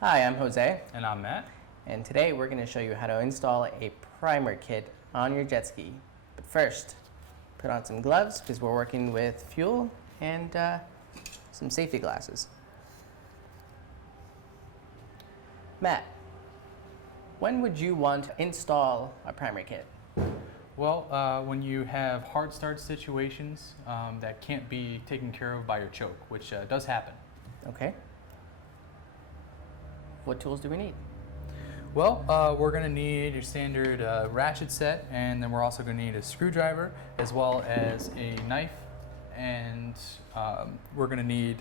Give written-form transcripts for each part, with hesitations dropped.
Hi, I'm Jose, And I'm Matt. and today we're going to show you how to install a primer kit on your jet ski. But first, put on some gloves because we're working with fuel and some safety glasses. Matt, when would you want to install a primer kit? Well, when you have hard start situations that can't be taken care of by your choke, which does happen. Okay. What tools do we need? Well, we're going to need your standard ratchet set, and then we're also going to need a screwdriver as well as a knife, and we're going to need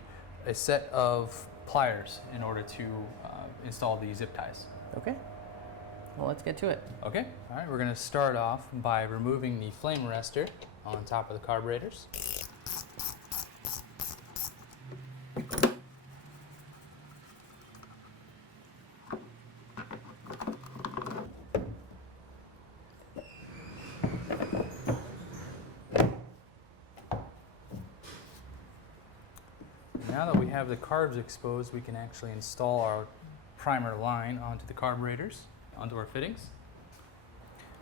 a set of pliers in order to install the zip ties. Okay. Well, let's get to it. Okay, all right, we're going to start off by removing the flame arrestor on top of the carburetors. Now that we have the carbs exposed, we can actually install our primer line onto the carburetors, onto our fittings.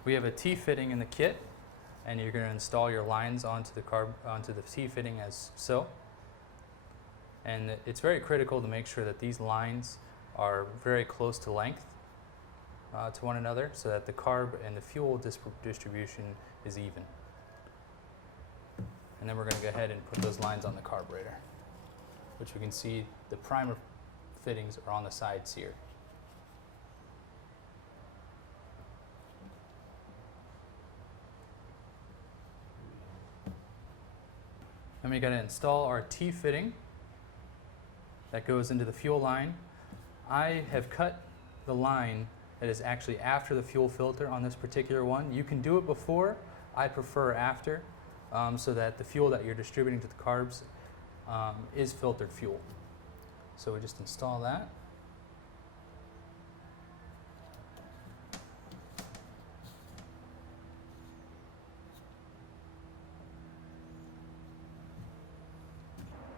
We have a T-fitting in the kit, and you're going to install your lines onto the T-fitting as so. And it's very critical to make sure that these lines are very close to length to one another, so that the carb and the fuel distribution is even. And then we're going to go ahead and put those lines on the carburetor, which we can see the primer fittings are on the sides here. Then we got to install our T-fitting that goes into the fuel line. I have cut the line that is actually after the fuel filter on this particular one. You can do it before. I prefer after, so that the fuel that you're distributing to the carbs is filtered fuel. So we just install that.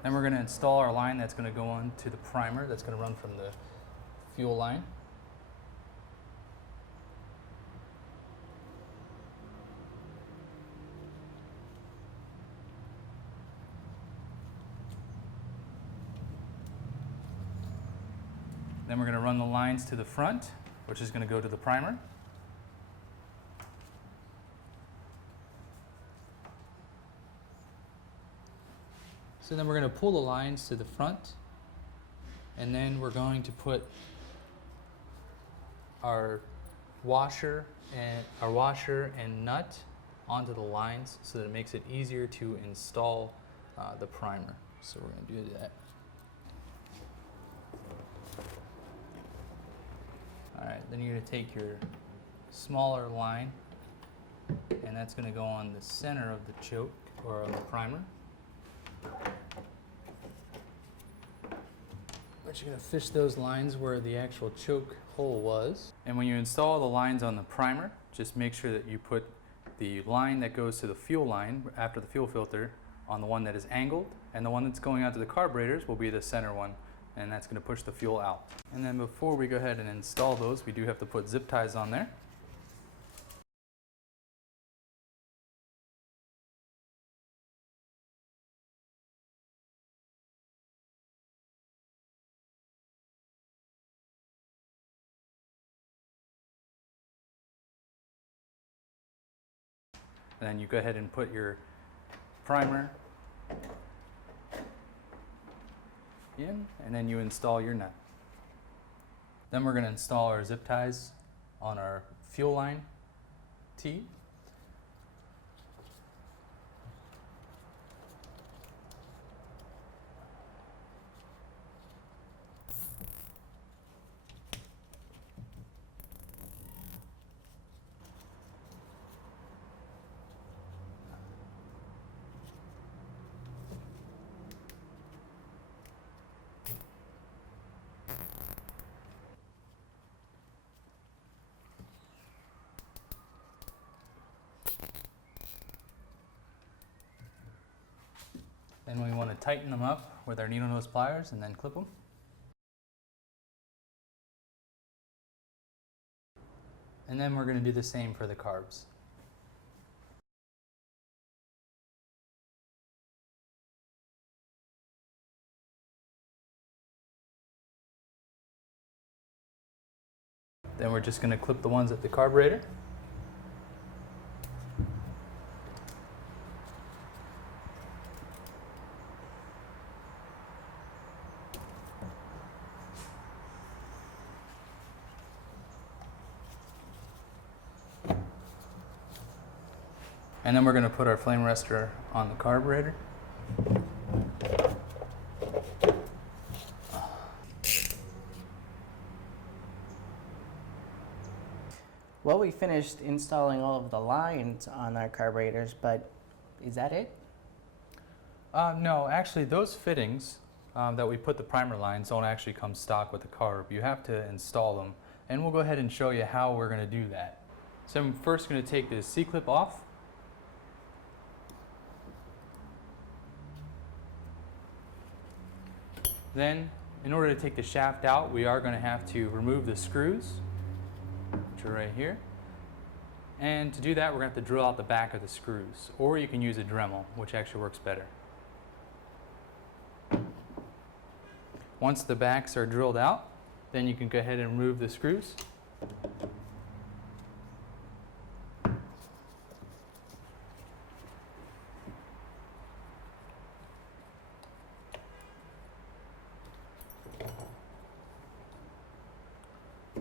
Then we're going to install our line that's going to go on to the primer that's going to run from the fuel line. Then we're going to run the lines to the front, which is going to go to the primer. So then we're going to pull the lines to the front, and then we're going to put our washer and nut onto the lines so that it makes it easier to install the primer. So we're going to do that. Alright, then you're going to take your smaller line, and that's going to go on the center of the choke, or on the primer. But you're going to fish those lines where the actual choke hole was. And when you install the lines on the primer, just make sure that you put the line that goes to the fuel line after the fuel filter on the one that is angled, and the one that's going out to the carburetors will be the center one, and that's going to push the fuel out. And then before we go ahead and install those, we do have to put zip ties on there. And then you go ahead and put your primer in, and then you install your nut. Then we're going to install our zip ties on our fuel line T. Then we want to tighten them up with our needle nose pliers and then clip them. And then we're going to do the same for the carbs. Then we're just going to clip the ones at the carburetor. And then we're going to put our flame arrestor on the carburetor. Well, we finished installing all of the lines on our carburetors, but is that it? No, actually those fittings that we put the primer lines don't actually come stock with the carb. You have to install them, and we'll go ahead and show you how we're going to do that. So I'm first going to take this C-clip off. Then, in order to take the shaft out, we are going to have to remove the screws, which are right here. And to do that, we're going to have to drill out the back of the screws, or you can use a Dremel, which actually works better. Once the backs are drilled out, then you can go ahead and remove the screws.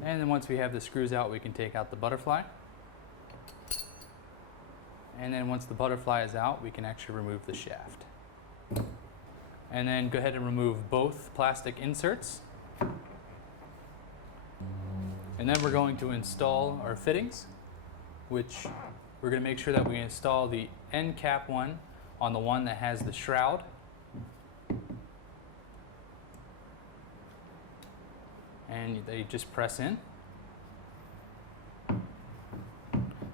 And then once we have the screws out, we can take out the butterfly. And then once the butterfly is out, we can actually remove the shaft. And then go ahead and remove both plastic inserts. And then we're going to install our fittings, which we're going to make sure that we install the end cap one on the one that has the shroud. And they just press in.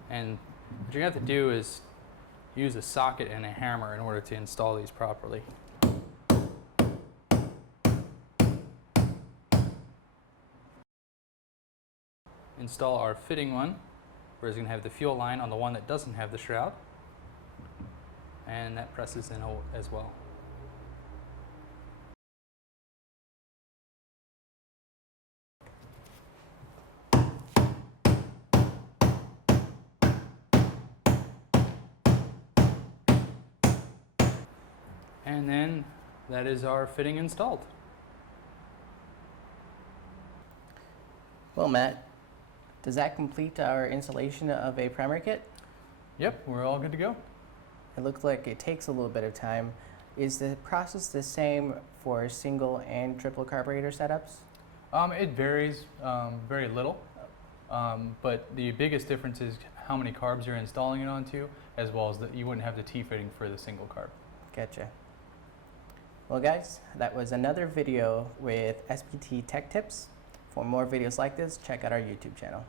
And what you're going to have to do is use a socket and a hammer in order to install these properly. Install our fitting one, where it's going to have the fuel line on the one that doesn't have the shroud. And that presses in as well. And then that is our fitting installed. Well, Matt, does that complete our installation of a primer kit? Yep, we're all good to go. It looks like it takes a little bit of time. Is the process the same for single and triple carburetor setups? It varies very little, but the biggest difference is how many carbs you're installing it onto, as well as that you wouldn't have the T-fitting for the single carb. Gotcha. Well guys, that was another video with SBT Tech Tips. For more videos like this, check out our YouTube channel.